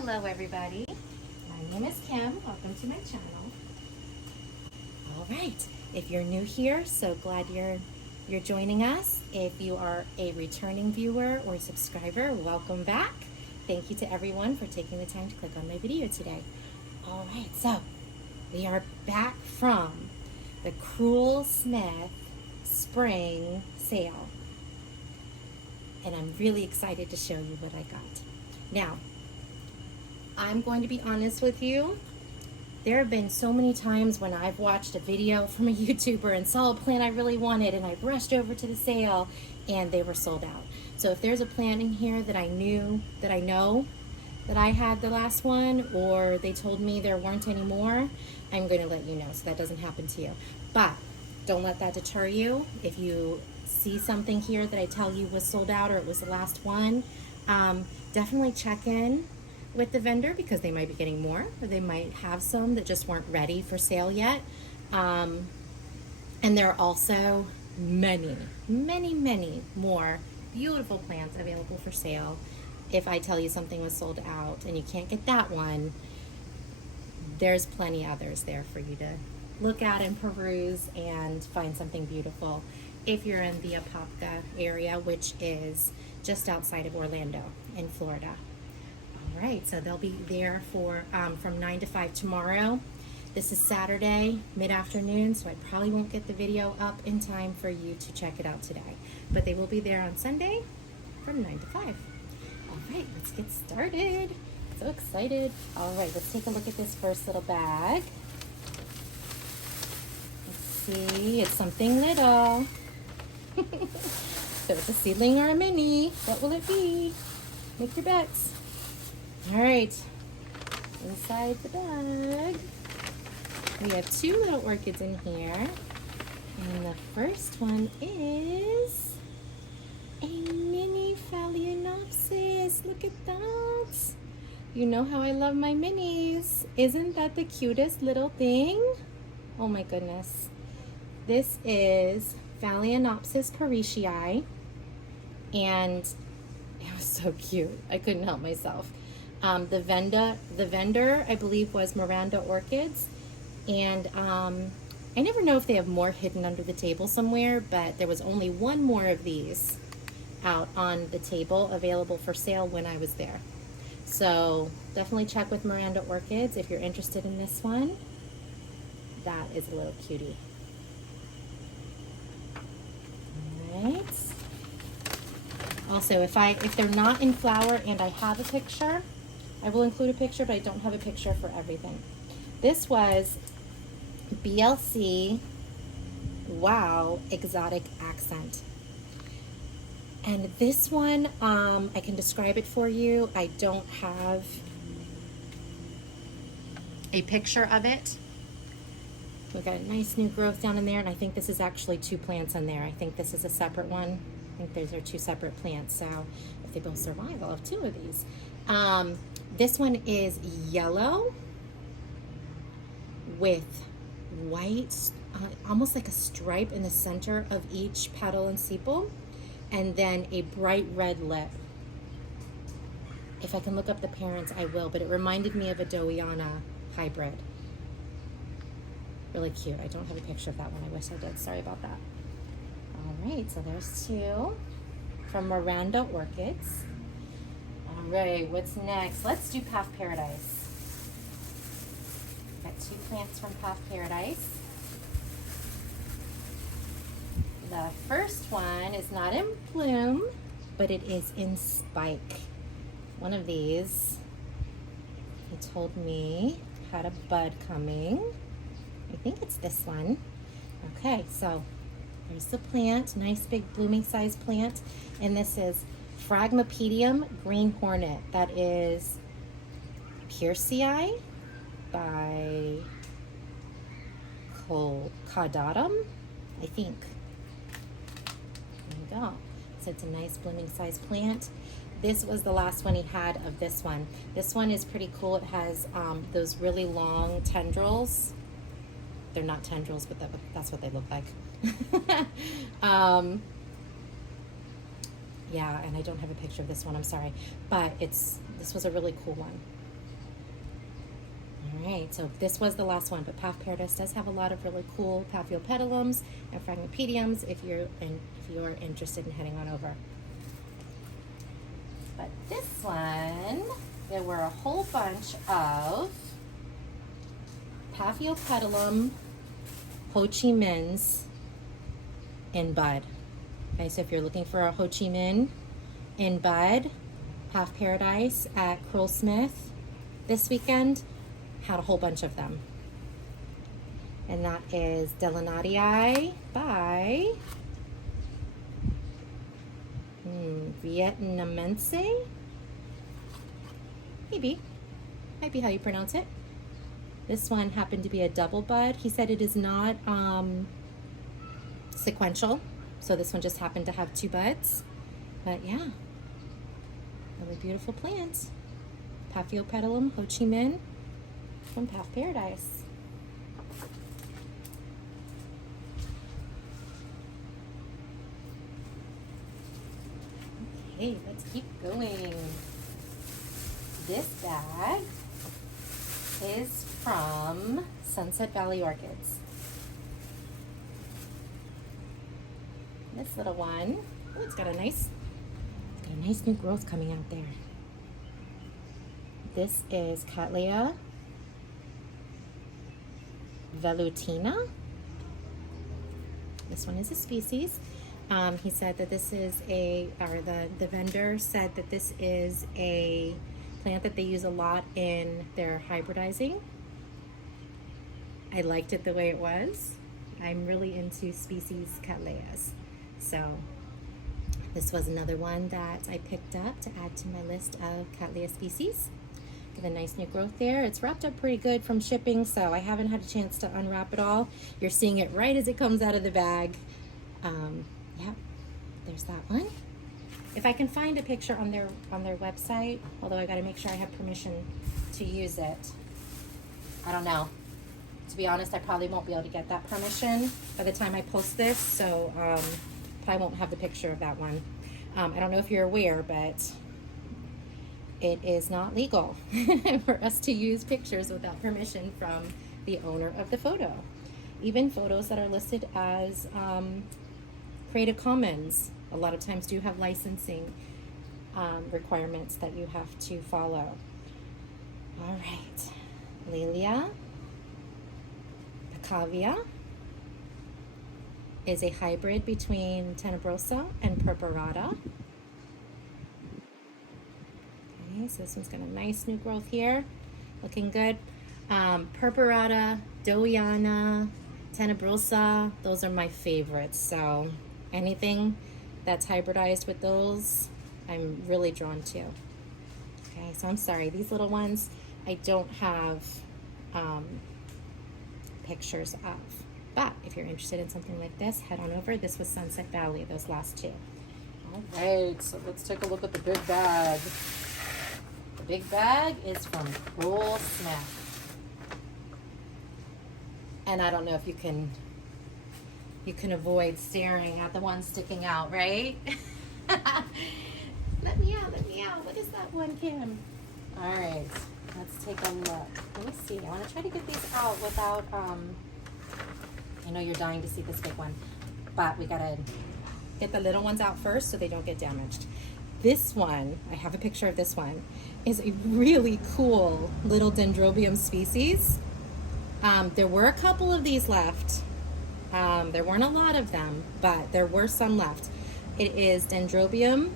Hello everybody, my name is Kim. Welcome to my channel. All right, if you're new here, so glad you're joining us. If you are a returning viewer or subscriber, welcome back. Thank you to everyone for taking the time to click on my video today. All right, so we are back from the Krull-Smith spring sale, and I'm really excited to show you what I got. Now, I'm going to be honest with you. There have been so many times when I've watched a video from a YouTuber and saw a plant I really wanted, and I rushed over to the sale and they were sold out. So if there's a plant in here that I know that I had the last one, or they told me there weren't any more, I'm going to let you know so that doesn't happen to you. But don't let that deter you. If you see something here that I tell you was sold out or it was the last one, definitely check in with the vendor, because they might be getting more, or they might have some that just weren't ready for sale yet. And there are also many more beautiful plants available for sale. If I tell you something was sold out and you can't get that one, there's plenty others there for you to look at and peruse and find something beautiful if you're in the Apopka area, which is just outside of Orlando in Florida. All right, so they'll be there for from 9 to 5 tomorrow. This is Saturday mid-afternoon, so I probably won't get the video up in time for you to check it out today, but they will be there on Sunday from 9 to 5. All right, let's get started. So excited. All right, let's take a look at this first little bag. Let's see, it's something little. So it's a seedling or a mini. What will it be? Make your bets. All right, inside the bag, we have two little orchids in here. And the first one is a mini Phalaenopsis. Look at that. You know how I love my minis. Isn't that the cutest little thing? Oh my goodness. This is Phalaenopsis parishii, and it was so cute. I couldn't help myself. The vendor, I believe, was Miranda Orchids, and I never know if they have more hidden under the table somewhere, but there was only one more of these out on the table available for sale when I was there. So definitely check with Miranda Orchids if you're interested in this one. That is a little cutie. All right. Also, if they're not in flower and I have a picture, I will include a picture, but I don't have a picture for everything. This was BLC Wow Exotic Accent. And this one, I can describe it for you. I don't have a picture of it. We've got a nice new growth down in there, and I think this is actually two plants in there. I think this is a separate one. I think those are two separate plants, so if they both survive, I'll have two of these. This one is yellow with white, almost like a stripe in the center of each petal and sepal, and then a bright red lip. If I can look up the parents, I will, but it reminded me of a Dowiana hybrid. Really cute. I don't have a picture of that one. I wish I did. Sorry about that. All right, so there's two from Miranda Orchids. All right, what's next? Let's do Paph Paradise. Got two plants from Paph Paradise. The first one is not in bloom, but it is in spike. One of these, he told me, had a bud coming. I think it's this one. Okay, so there's the plant, nice big blooming size plant. And this is Phragmipedium Green Hornet. That is Piercii by Caudatum, I think. There you go. So it's a nice blooming size plant. This was the last one he had of this one. This one is pretty cool. It has those really long tendrils. They're not tendrils, but that's what they look like. Yeah, and I don't have a picture of this one, I'm sorry. But this was a really cool one. All right, so this was the last one, but Paph Paradise does have a lot of really cool paphiopedilums and phragmipediums if you're interested in heading on over. But this one, there were a whole bunch of paphiopedilum Ho Chi Minhs in bud. Okay, so if you're looking for a Ho Chi Minh in bud, Paph Paradise at Krull-Smith this weekend had a whole bunch of them. And that is Delenatii by Vietnamense? Maybe. Might be how you pronounce it. This one happened to be a double bud. He said it is not sequential, so this one just happened to have 2 buds. But yeah, really beautiful plants. Paphiopedilum Ho Chi Minh from Paph Paradise. Okay, let's keep going. This bag is from Sunset Valley Orchids. This little one, oh, it's got a nice new growth coming out there. This is Cattleya velutina. This one is a species. He said that this is the vendor said that this is a plant that they use a lot in their hybridizing. I liked it the way it was. I'm really into species Cattleyas. So this was another one that I picked up to add to my list of Cattleya species. Get a nice new growth there. It's wrapped up pretty good from shipping, so I haven't had a chance to unwrap it all. You're seeing it right as it comes out of the bag. Yeah, there's that one. If I can find a picture on their website, although I got to make sure I have permission to use it. I don't know. To be honest, I probably won't be able to get that permission by the time I post this, so probably won't have the picture of that one. I don't know if you're aware, but it is not legal for us to use pictures without permission from the owner of the photo. Even photos that are listed as Creative Commons a lot of times do have licensing requirements that you have to follow. All right, Lilia Pacavia is a hybrid between Tenebrosa and Purpurata. Okay, so this one's got a nice new growth here, looking good. Purpurata, Dowiana, Tenebrosa, those are my favorites. So anything that's hybridized with those, I'm really drawn to. Okay, so I'm sorry, these little ones I don't have pictures of. But if you're interested in something like this, head on over. This was Sunset Valley, those last 2. All right, so let's take a look at the big bag. The big bag is from Krull-Smith. And I don't know if you can avoid staring at the one sticking out, right? Let me out. What is that one, Kim? All right, let's take a look. Let me see. I want to try to get these out without, I know you're dying to see this big one, but we gotta get the little ones out first so they don't get damaged. This one, I have a picture of this one, is a really cool little dendrobium species. There were a couple of these left. There weren't a lot of them, but there were some left. It is Dendrobium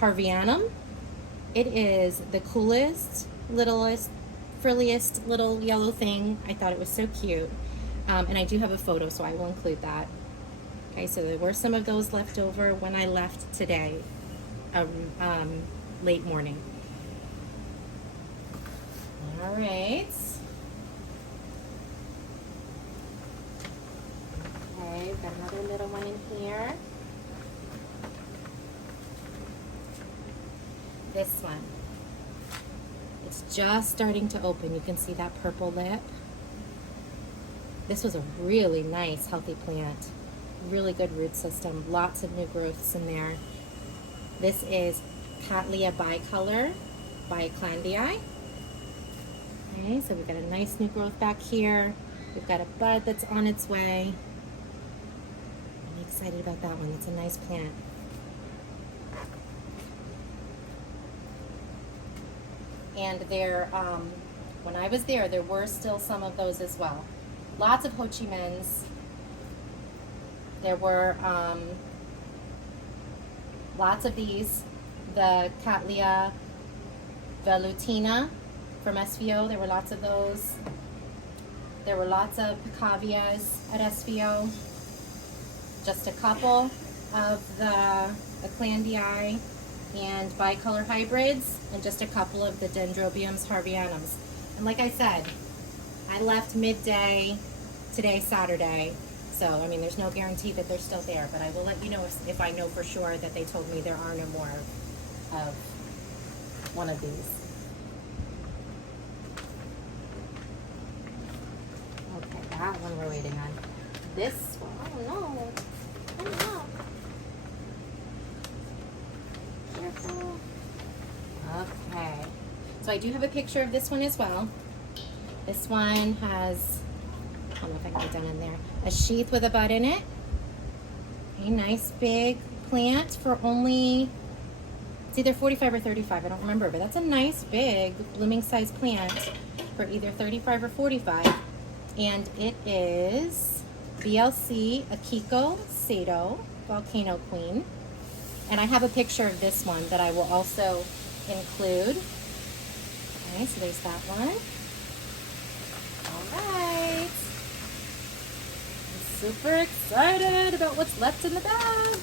harveyanum. It is the coolest, littlest, frilliest little yellow thing. I thought it was so cute. And I do have a photo, so I will include that. Okay, so there were some of those left over when I left today, late morning. All right. Okay, we've got another little one in here. This one. It's just starting to open. You can see that purple lip. This was a really nice, healthy plant. Really good root system. Lots of new growths in there. This is Cattleya bicolor by Clandii. Okay, so we've got a nice new growth back here. We've got a bud that's on its way. I'm excited about that one. It's a nice plant. And there, when I was there were still some of those as well. Lots of Ho Chi Minhs. There were lots of these. The Cattleya velutina from SVO, there were lots of those. There were lots of Picavias at SVO. Just a couple of the Eclandii and bicolor hybrids, and just a couple of the Dendrobiums harveyanums. And like I said, I left midday today, Saturday, so I mean there's no guarantee that they're still there, but I will let you know if I know for sure that they told me there are no more of one of these. Okay, that one we're waiting on. This one, oh no, come up. Careful. Okay, so I do have a picture of this one as well. This one has, I don't know if I can get down in there, a sheath with a bud in it. A nice big plant for only, it's either 45 or 35, I don't remember, but that's a nice big blooming size plant for either 35 or 45. And it is BLC Akiko Sato Volcano Queen. And I have a picture of this one that I will also include. Okay, so there's that one. All right. I'm super excited about what's left in the bag.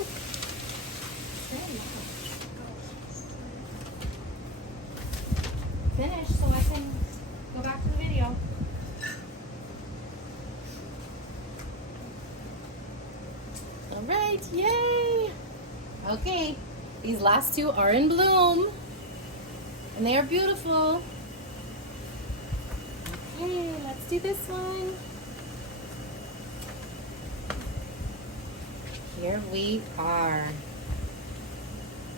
Finish so I can go back to the video. All right, yay! Okay, these last two are in bloom, and they are beautiful. Okay, let's do this one. Here we are.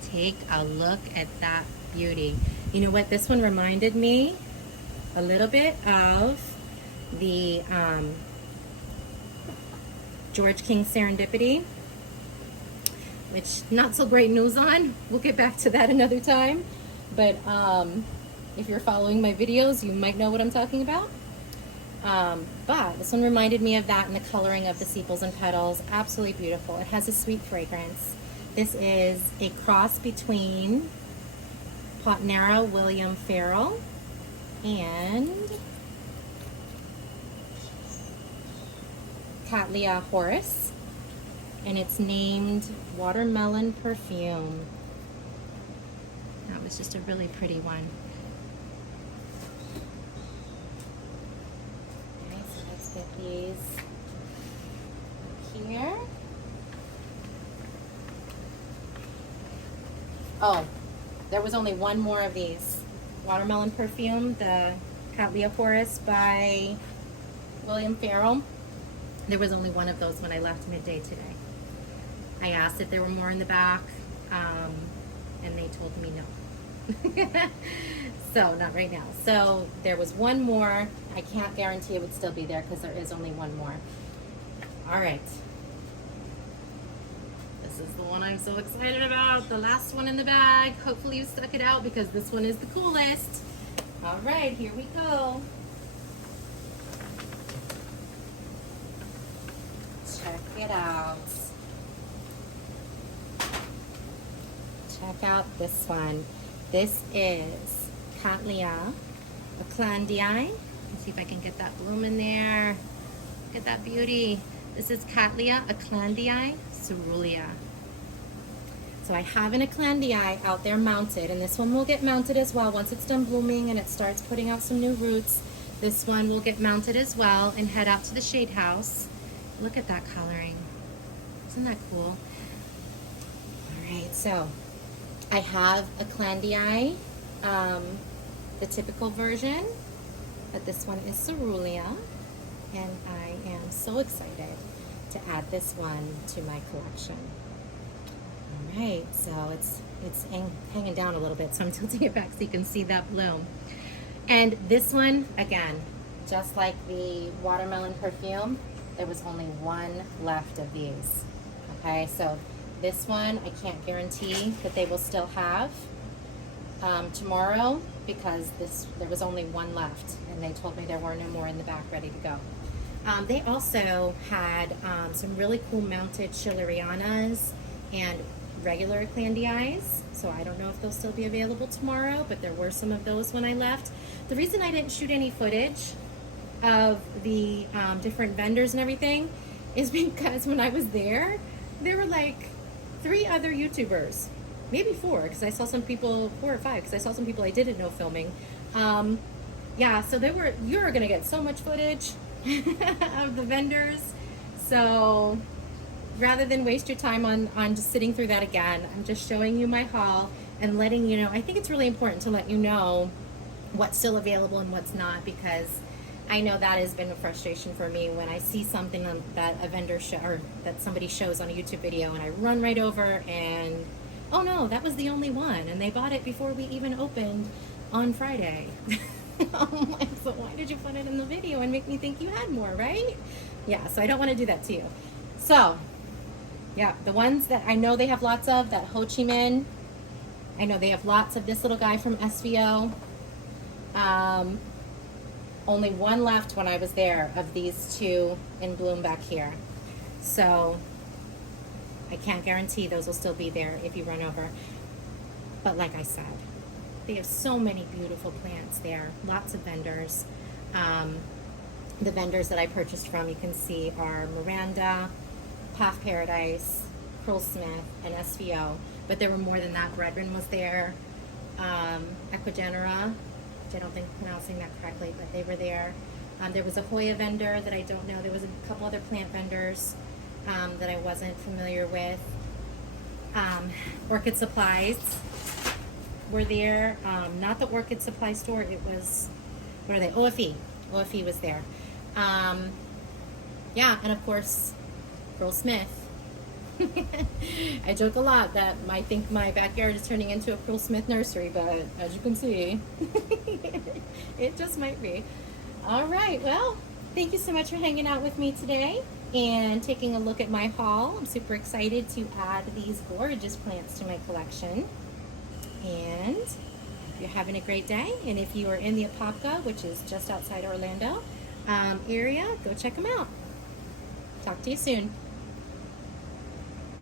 Take a look at that beauty. You know what? This one reminded me a little bit of the George King Serendipity, which not so great news on. We'll get back to that another time. But if you're following my videos, you might know what I'm talking about. But this one reminded me of that in the coloring of the sepals and petals. Absolutely beautiful. It has a sweet fragrance. This is a cross between Potnera William Farrell and Cattleya Horace, and it's named Watermelon Perfume. That was just a really pretty one. Okay, so let's get these here. Oh, there was only one more of these. Watermelon Perfume, the Cattleya Horace by William Farrell. There was only one of those when I left midday today. I asked if there were more in the back, and they told me no. So, not right now. So, there was one more. I can't guarantee it would still be there because there is only one more. All right. This is the one I'm so excited about. The last one in the bag. Hopefully you stuck it out because this one is the coolest. All right, here we go. Check it out. Check out this one. This is Cattleya Eclandii. Let's see if I can get that bloom in there. Look at that beauty. This is Cattleya Eclandii Cerulean. So I have an Eclandii out there mounted, and this one will get mounted as well once it's done blooming and it starts putting out some new roots. This one will get mounted as well and head out to the shade house. Look at that coloring. Isn't that cool? All right, so I have Eclandii, the typical version, but this one is Cerulean, and I am so excited to add this one to my collection. All right, so it's hanging down a little bit, so I'm tilting it back so you can see that bloom. And this one, again, just like the watermelon perfume, there was only one left of these. Okay, so this one, I can't guarantee that they will still have tomorrow, because there was only one left, and they told me there were no more in the back ready to go. They also had some really cool mounted Schillerianas and regular Clandii, so I don't know if they'll still be available tomorrow, but there were some of those when I left. The reason I didn't shoot any footage of the different vendors and everything is because when I was there were like 3 other YouTubers, maybe 4, because I saw some people, 4 or 5, because I saw some people I didn't know filming. Yeah, so you're gonna get so much footage of the vendors. So rather than waste your time on just sitting through that again, I'm just showing you my haul and letting you know. I think it's really important to let you know what's still available and what's not, because I know that has been a frustration for me when I see something that a vendor or that somebody shows on a YouTube video, and I run right over and, oh no, that was the only one, and they bought it before we even opened on Friday. I'm like, so why did you put it in the video and make me think you had more, right? Yeah, so I don't want to do that to you. So, yeah, the ones that I know they have lots of, that Ho Chi Minh, I know they have lots of this little guy from SVO. Only one left when I was there of these 2 in bloom back here. So I can't guarantee those will still be there if you run over. But like I said, they have so many beautiful plants there, lots of vendors. The vendors that I purchased from, you can see, are Miranda, Paph Paradise, Krull-Smith, and SVO. But there were more than that. Brethren was there. Equigenera, I don't think I'm pronouncing that correctly, but they were there. There was a Hoya vendor that I don't know. There was a couple other plant vendors that I wasn't familiar with. Orchid supplies were there. Not the Orchid supply store. It was, what are they? OFE. OFE was there. Yeah, and of course, Krull-Smith. I joke a lot that I think my backyard is turning into a Krull-Smith nursery, but as you can see, it just might be. All right, well, thank you so much for hanging out with me today and taking a look at my haul. I'm super excited to add these gorgeous plants to my collection. And you're having a great day. And if you are in the Apopka, which is just outside Orlando area, go check them out. Talk to you soon.